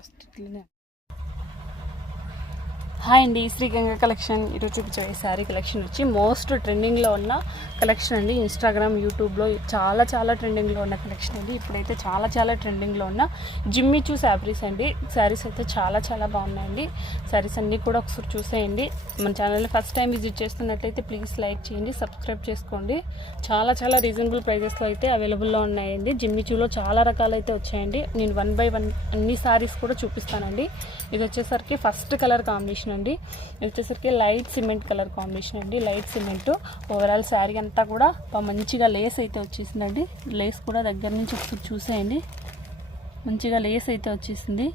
First ఇట్లనే. Hi అండి, Sriganga collection. ఈరోజు చూపించే శారీ కలెక్షన్ వచ్చి మోస్ట్ ట్రెండింగ్లో ఉన్న కలెక్షన్ అండి. ఇన్స్టాగ్రామ్, యూట్యూబ్లో చాలా ట్రెండింగ్లో ఉన్న కలెక్షన్ అండి. ఇప్పుడైతే చాలా ట్రెండింగ్లో ఉన్న జిమ్మిచూ శారీస్ అండి. శారీస్ అయితే చాలా బాగున్నాయండి. శారీస్ అన్నీ కూడా ఒకసారి చూసేయండి. మన ఛానల్ని ఫస్ట్ టైం విజిట్ చేస్తున్నట్లయితే ప్లీజ్ లైక్ చేయండి, సబ్స్క్రైబ్ చేసుకోండి. చాలా రీజనబుల్ ప్రైజెస్లో అయితే అవైలబుల్లో ఉన్నాయండి. జిమ్మిచూలో చాలా రకాలు అయితే వచ్చాయండి. నేను 1 by 1 అన్ని శారీస్ కూడా చూపిస్తానండి. ఇది వచ్చేసరికి ఫస్ట్ కలర్ కాంబినేషన్ అండి. ఇది వచ్చేసరికి లైట్ సిమెంట్ కలర్ కాంబినేషన్ అండి. లైట్ సిమెంట్ ఓవరాల్ శారీ అంతా కూడా మంచిగా లేస్ అయితే వచ్చేసిందండి. లేస్ కూడా దగ్గర నుంచి ఒకసారి చూసేయండి. మంచిగా లేస్ అయితే వచ్చేసింది.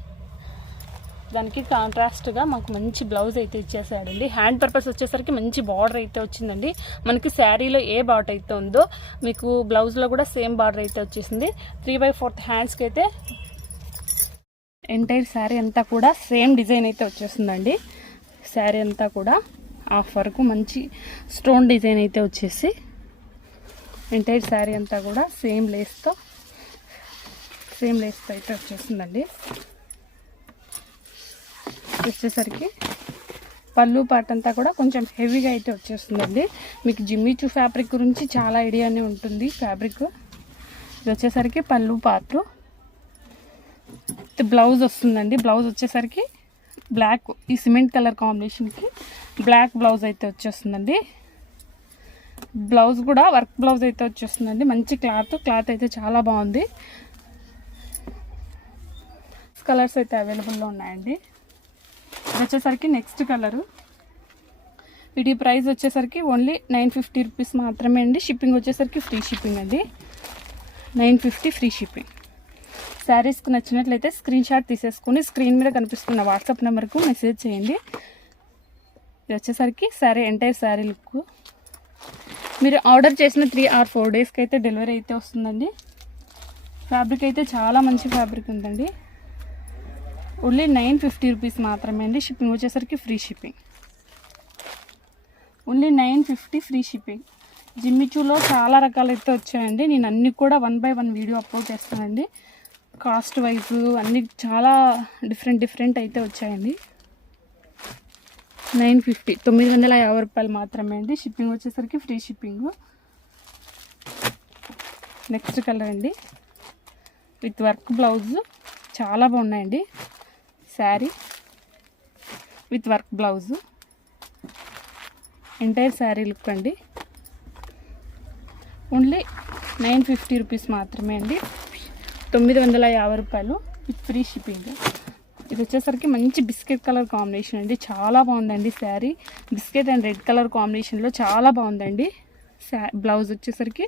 దానికి కాంట్రాస్ట్గా మాకు మంచి బ్లౌజ్ అయితే ఇచ్చేసాడండి. హ్యాండ్ పర్పస్ వచ్చేసరికి మంచి బార్డర్ అయితే వచ్చిందండి. మనకి శారీలో ఏ బార్డర్ అయితే ఉందో మీకు బ్లౌజ్లో కూడా సేమ్ బార్డర్ అయితే వచ్చేసింది. 3/4 హ్యాండ్స్కి అయితే ఎంటైర్ శారీ అంతా కూడా సేమ్ డిజైన్ అయితే వచ్చేస్తుందండి. శారీ అంతా కూడా హాఫ్ వరకు మంచి స్టోన్ డిజైన్ అయితే వచ్చేసి ఎంటైర్ శారీ అంతా కూడా సేమ్ లేస్తో అయితే వచ్చేస్తుందండి. వచ్చేసరికి పళ్ళు పార్ట్ అంతా కూడా కొంచెం హెవీగా అయితే వచ్చేస్తుందండి. మీకు జిమ్మిచూ ఫ్యాబ్రిక్ గురించి చాలా ఐడియానే ఉంటుంది. ఫ్యాబ్రిక్ ఇది వచ్చేసరికి పళ్ళు పార్ట్, బ్లౌజ్ వస్తుందండి. బ్లౌజ్ వచ్చేసరికి బ్లాక్, ఈ సిమెంట్ కలర్ కాంబినేషన్కి బ్లాక్ బ్లౌజ్ అయితే వచ్చేస్తుందండి. బ్లౌజ్ కూడా వర్క్ బ్లౌజ్ అయితే వచ్చేస్తుందండి. మంచి క్లాత్ అయితే చాలా బాగుంది. కలర్స్ అయితే అవైలబుల్లో ఉన్నాయండి. ఇది వచ్చేసరికి నెక్స్ట్ కలరు. వీటి ప్రైస్ వచ్చేసరికి ఓన్లీ 950 రూపీస్ మాత్రమే అండి. షిప్పింగ్ వచ్చేసరికి ఫ్రీ షిప్పింగ్ అండి. 950 ఫ్రీ షిప్పింగ్. శారీస్కి నచ్చినట్లయితే స్క్రీన్ షాట్ తీసేసుకొని స్క్రీన్ మీద కనిపిస్తున్న వాట్సాప్ నెంబర్కు మెసేజ్ చేయండి. ఇది వచ్చేసరికి ఎంటైర్ శారీ లుక్. మీరు ఆర్డర్ చేసిన 3 or 4 డేస్కి అయితే డెలివరీ అయితే వస్తుందండి. ఫ్యాబ్రిక్ అయితే చాలా మంచి ఫ్యాబ్రిక్ ఉందండి. ఓన్లీ 950 రూపీస్ మాత్రమే అండి. షిప్పింగ్ వచ్చేసరికి free shipping. Only 950 free shipping. జిమ్మిచూలో చాలా రకాలు అయితే వచ్చాయండి. నేను అన్నీ కూడా 1 by 1 వీడియో అప్లోడ్ చేస్తానండి. కాస్ట్ వైజ్ అన్నీ చాలా డిఫరెంట్ అయితే వచ్చాయండి. 950 950 రూపాయలు మాత్రమే అండి. షిప్పింగ్ వచ్చేసరికి ఫ్రీ షిప్పింగ్. నెక్స్ట్ కలర్ అండి, విత్ వర్క్ బ్లౌజ్. చాలా బాగున్నాయండి. Sari with work blouse, entire sari look అండి. ఓన్లీ 950 రూపీస్ మాత్రమే అండి. 950 రూపాయలు విత్ ఫ్రీ షిప్పింగ్. ఇది వచ్చేసరికి మంచి బిస్కెట్ కలర్ కాంబినేషన్ అండి. చాలా బాగుందండి sari. Biscuit and red colour కాంబినేషన్లో చాలా బాగుందండి. బ్లౌజ్ వచ్చేసరికి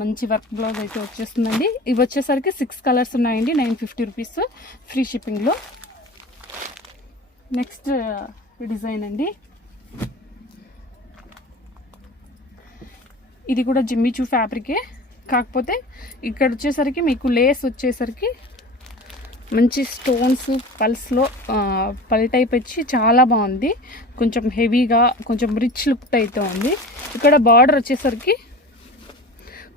మంచి వర్క్ బ్లౌజ్ అయితే వచ్చేస్తుందండి. ఇవి వచ్చేసరికి 6 కలర్స్ ఉన్నాయండి. 950 రూపీస్ ఫ్రీ షిప్పింగ్లో. నెక్స్ట్ డిజైన్ అండి. ఇది కూడా జిమ్మిచూ ఫ్యాబ్రికే, కాకపోతే ఇక్కడ వచ్చేసరికి మీకు లేస్ వచ్చేసరికి మంచి స్టోన్స్ పల్స్లో పల్ టైప్ వచ్చి చాలా బాగుంది. కొంచెం హెవీగా కొంచెం రిచ్ లుక్ అయితే ఉంది. ఇక్కడ బార్డర్ వచ్చేసరికి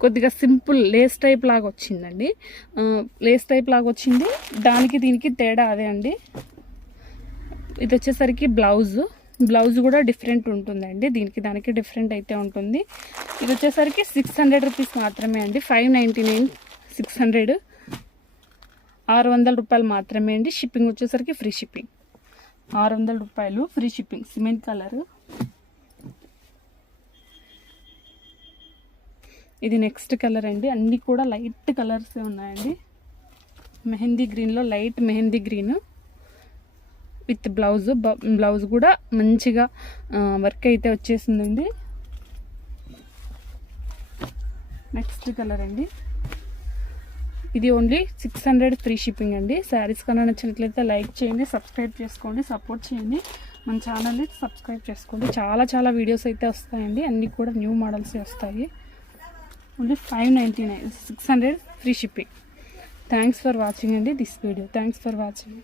కొద్దిగా సింపుల్ లేస్ టైప్ లాగా వచ్చిందండి. లేస్ టైప్ లాగా వచ్చింది. దానికి దీనికి తేడా అదే అండి. ఇది వచ్చేసరికి బ్లౌజ్ కూడా డిఫరెంట్ ఉంటుందండి. దీనికి దానికి డిఫరెంట్ అయితే ఉంటుంది. ఇది వచ్చేసరికి 600 రూపీస్ మాత్రమే అండి. 599 600 600 రూపాయలు మాత్రమే అండి. షిప్పింగ్ వచ్చేసరికి ఫ్రీ షిప్పింగ్. 600 రూపాయలు ఫ్రీ షిప్పింగ్. Cement colour. ఇది నెక్స్ట్ కలర్ అండి. అన్నీ కూడా లైట్ కలర్సే ఉన్నాయండి. మెహందీ గ్రీన్లో light mehndi green with blouse కూడా మంచిగా వర్క్ అయితే వచ్చేసిందండి. నెక్స్ట్ కలర్ అండి. ఇది ఓన్లీ 600 ఫ్రీ షిప్పింగ్ అండి. శారీస్ కన్నా నచ్చినట్లయితే లైక్ చేయండి, సబ్స్క్రైబ్ చేసుకోండి, సపోర్ట్ చేయండి. మన ఛానల్ని సబ్స్క్రైబ్ చేసుకోండి. చాలా వీడియోస్ అయితే వస్తాయండి. అన్నీ కూడా న్యూ మోడల్సే వస్తాయి. Only 599 600 free shipping. Thanks for watching అండి this video. Thanks for watching.